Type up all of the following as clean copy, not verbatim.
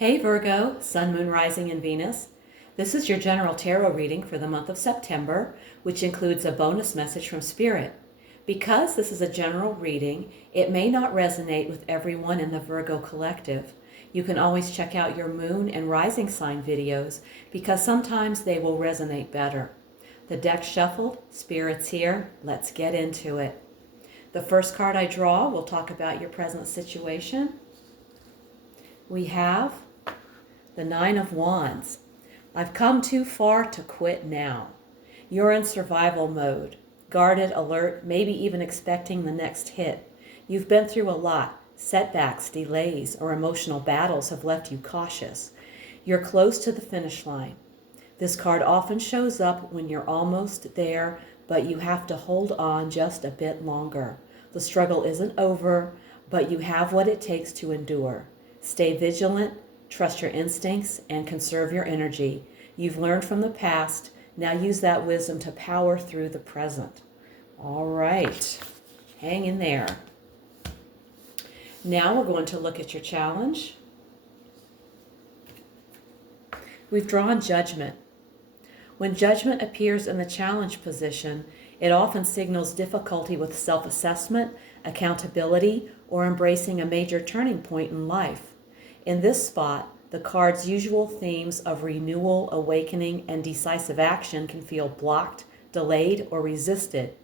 Hey Virgo, Sun, Moon, Rising, and Venus. This is your general tarot reading for the month of September, which includes a bonus message from Spirit. Because this is a general reading, it may not resonate with everyone in the Virgo collective. You can always check out your Moon and Rising sign videos because sometimes they will resonate better. The deck shuffled, Spirit's here, let's get into it. The first card I draw will talk about your present situation. We have the Nine of Wands. I've come too far to quit now. You're in survival mode, guarded, alert, maybe even expecting the next hit. You've been through a lot. Setbacks, delays, or emotional battles have left you cautious. You're close to the finish line. This card often shows up when you're almost there, but you have to hold on just a bit longer. The struggle isn't over, but you have what it takes to endure. Stay vigilant, trust your instincts, and conserve your energy. You've learned from the past. Now use that wisdom to power through the present. All right, hang in there. Now we're going to look at your challenge. We've drawn Judgment. When Judgment appears in the challenge position, it often signals difficulty with self-assessment, accountability, or embracing a major turning point in life. In this spot, the card's usual themes of renewal, awakening, and decisive action can feel blocked, delayed, or resisted.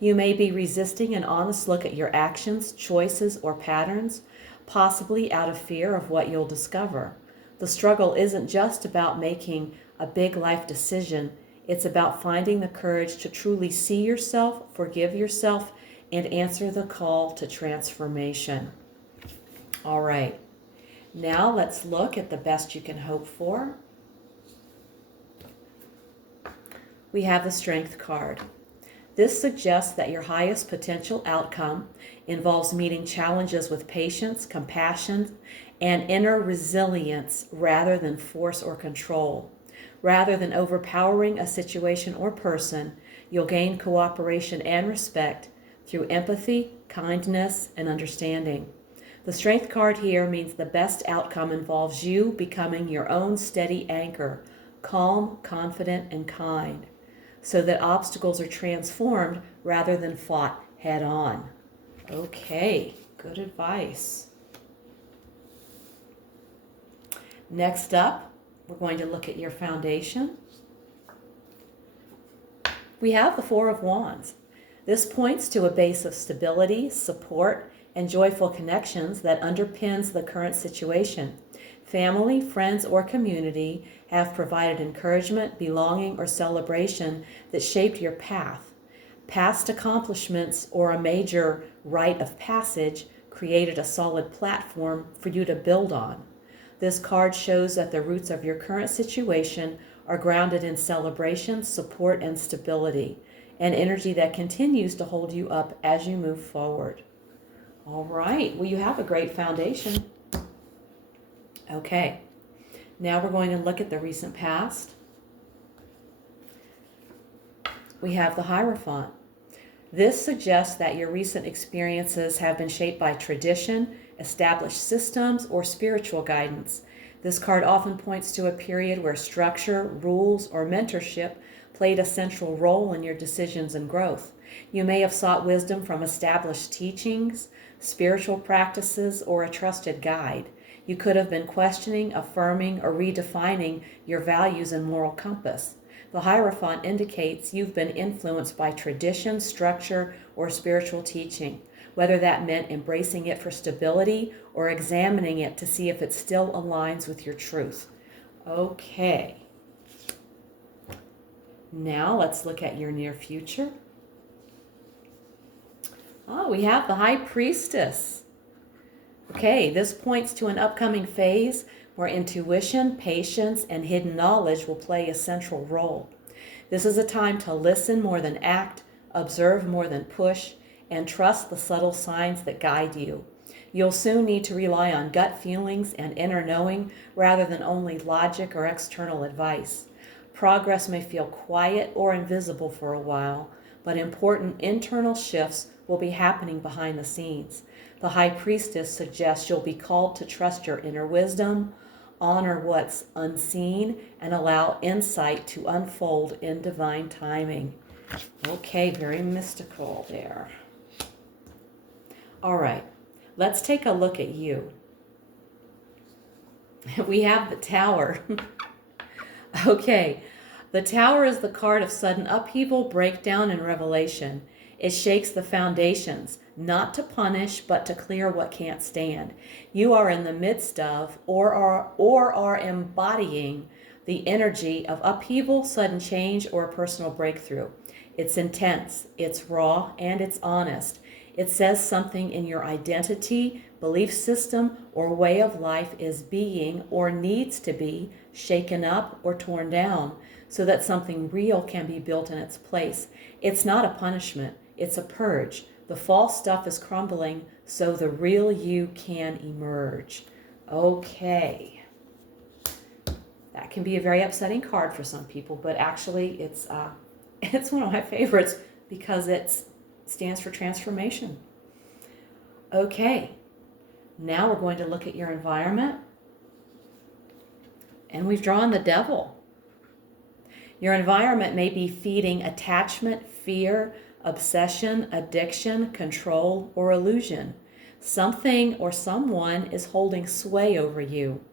You may be resisting an honest look at your actions, choices, or patterns, possibly out of fear of what you'll discover. The struggle isn't just about making a big life decision. It's about finding the courage to truly see yourself, forgive yourself, and answer the call to transformation. All right. Now let's look at the best you can hope for. We have the Strength card. This suggests that your highest potential outcome involves meeting challenges with patience, compassion, and inner resilience rather than force or control. Rather than overpowering a situation or person, you'll gain cooperation and respect through empathy, kindness, and understanding. The Strength card here means the best outcome involves you becoming your own steady anchor, calm, confident, and kind, so that obstacles are transformed rather than fought head on. Okay, good advice. Next up, we're going to look at your foundation. We have the Four of Wands. This points to a base of stability, support, and joyful connections that underpins the current situation. Family, friends, or community have provided encouragement, belonging, or celebration that shaped your path. Past accomplishments or a major rite of passage created a solid platform for you to build on. This card shows that the roots of your current situation are grounded in celebration, support, and stability, an energy that continues to hold you up as you move forward. All right, well, you have a great foundation. Okay, now we're going to look at the recent past. We have the Hierophant. This suggests that your recent experiences have been shaped by tradition, established systems, or spiritual guidance. This card often points to a period where structure, rules, or mentorship played a central role in your decisions and growth. You may have sought wisdom from established teachings, spiritual practices, or a trusted guide. You could have been questioning, affirming, or redefining your values and moral compass. The Hierophant indicates you've been influenced by tradition, structure, or spiritual teaching, whether that meant embracing it for stability or examining it to see if it still aligns with your truth. Okay. Now let's look at your near future. Oh, we have the High Priestess. Okay, this points to an upcoming phase where intuition, patience, and hidden knowledge will play a central role. This is a time to listen more than act, observe more than push, and trust the subtle signs that guide you. You'll soon need to rely on gut feelings and inner knowing rather than only logic or external advice. Progress may feel quiet or invisible for a while, but important internal shifts will be happening behind the scenes. The High Priestess suggests you'll be called to trust your inner wisdom, honor what's unseen, and allow insight to unfold in divine timing. Okay, very mystical there. All right, let's take a look at you. We have the Tower. Okay, the Tower is the card of sudden upheaval, breakdown, and revelation. It shakes the foundations, not to punish, but to clear what can't stand. You are in the midst of, or are embodying the energy of upheaval, sudden change, or a personal breakthrough. It's intense, it's raw, and it's honest. It says something in your identity, belief system, or way of life is being or needs to be shaken up or torn down so that something real can be built in its place. It's not a punishment, it's a purge. The false stuff is crumbling so the real you can emerge. Okay. That can be a very upsetting card for some people, but actually it's one of my favorites because it stands for transformation. Okay. Now we're going to look at your environment. And we've drawn the Devil. Your environment may be feeding attachment, fear, obsession, addiction, control, or illusion. Something or someone is holding sway over you,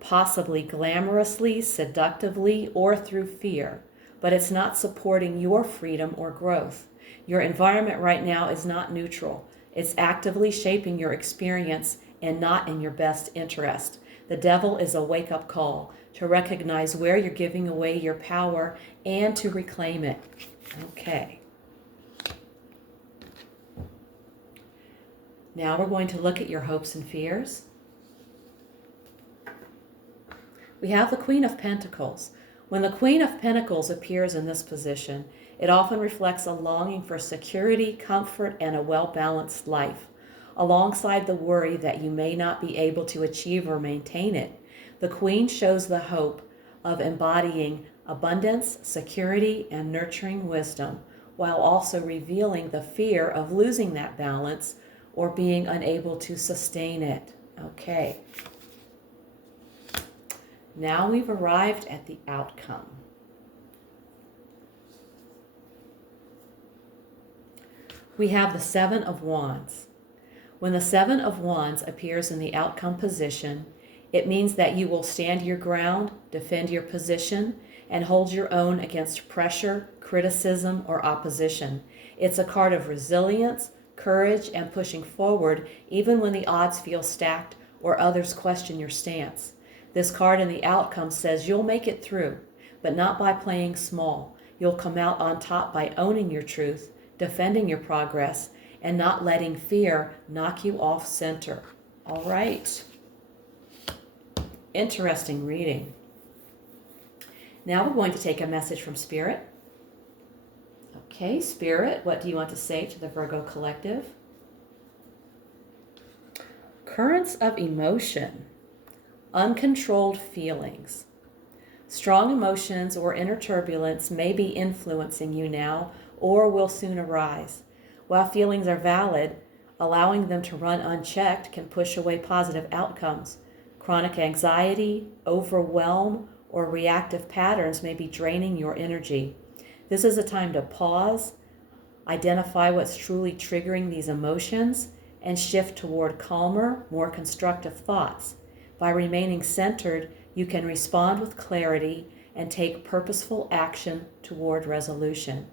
possibly glamorously, seductively, or through fear, but it's not supporting your freedom or growth. Your environment right now is not neutral. It's actively shaping your experience and not in your best interest. The Devil is a wake-up call to recognize where you're giving away your power and to reclaim it. Okay. Now we're going to look at your hopes and fears. We have the Queen of Pentacles. When the Queen of Pentacles appears in this position, it often reflects a longing for security, comfort, and a well-balanced life, alongside the worry that you may not be able to achieve or maintain it. The Queen shows the hope of embodying abundance, security, and nurturing wisdom, while also revealing the fear of losing that balance or being unable to sustain it. Okay. Now we've arrived at the outcome. We have the Seven of Wands. When the Seven of Wands appears in the outcome position, it means that you will stand your ground, defend your position, and hold your own against pressure, criticism, or opposition. It's a card of resilience, courage, and pushing forward even when the odds feel stacked or others question your stance. This card in the outcome says you'll make it through, but not by playing small. You'll come out on top by owning your truth, defending your progress, and not letting fear knock you off center. All right. Interesting reading. Now we're going to take a message from Spirit. Okay, Spirit, what do you want to say to the Virgo collective? Currents of emotion, uncontrolled feelings. Strong emotions or inner turbulence may be influencing you now or will soon arise. While feelings are valid, allowing them to run unchecked can push away positive outcomes. Chronic anxiety, overwhelm, or reactive patterns may be draining your energy. This is a time to pause, identify what's truly triggering these emotions, and shift toward calmer, more constructive thoughts. By remaining centered, you can respond with clarity and take purposeful action toward resolution.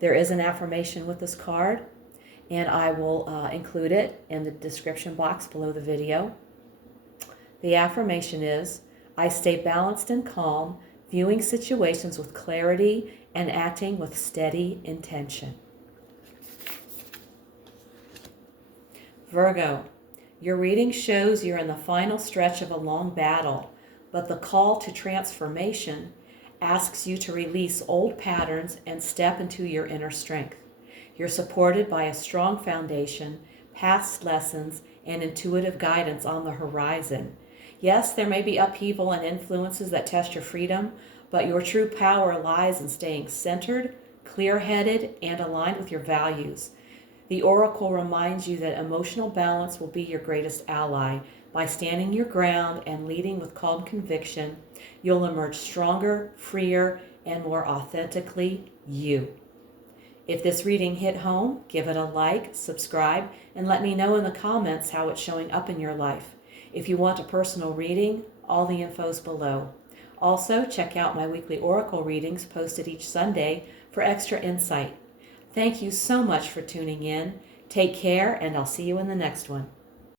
There is an affirmation with this card, and I will include it in the description box below the video. The affirmation is, I stay balanced and calm, viewing situations with clarity and acting with steady intention. Virgo, your reading shows you're in the final stretch of a long battle, but the call to transformation asks you to release old patterns and step into your inner strength. You're supported by a strong foundation, past lessons, and intuitive guidance on the horizon. Yes, there may be upheaval and influences that test your freedom, but your true power lies in staying centered, clear-headed, and aligned with your values. The oracle reminds you that emotional balance will be your greatest ally. By standing your ground and leading with calm conviction, you'll emerge stronger, freer, and more authentically you. If this reading hit home, give it a like, subscribe, and let me know in the comments how it's showing up in your life. If you want a personal reading, all the info's below. Also, check out my weekly oracle readings posted each Sunday for extra insight. Thank you so much for tuning in. Take care, and I'll see you in the next one.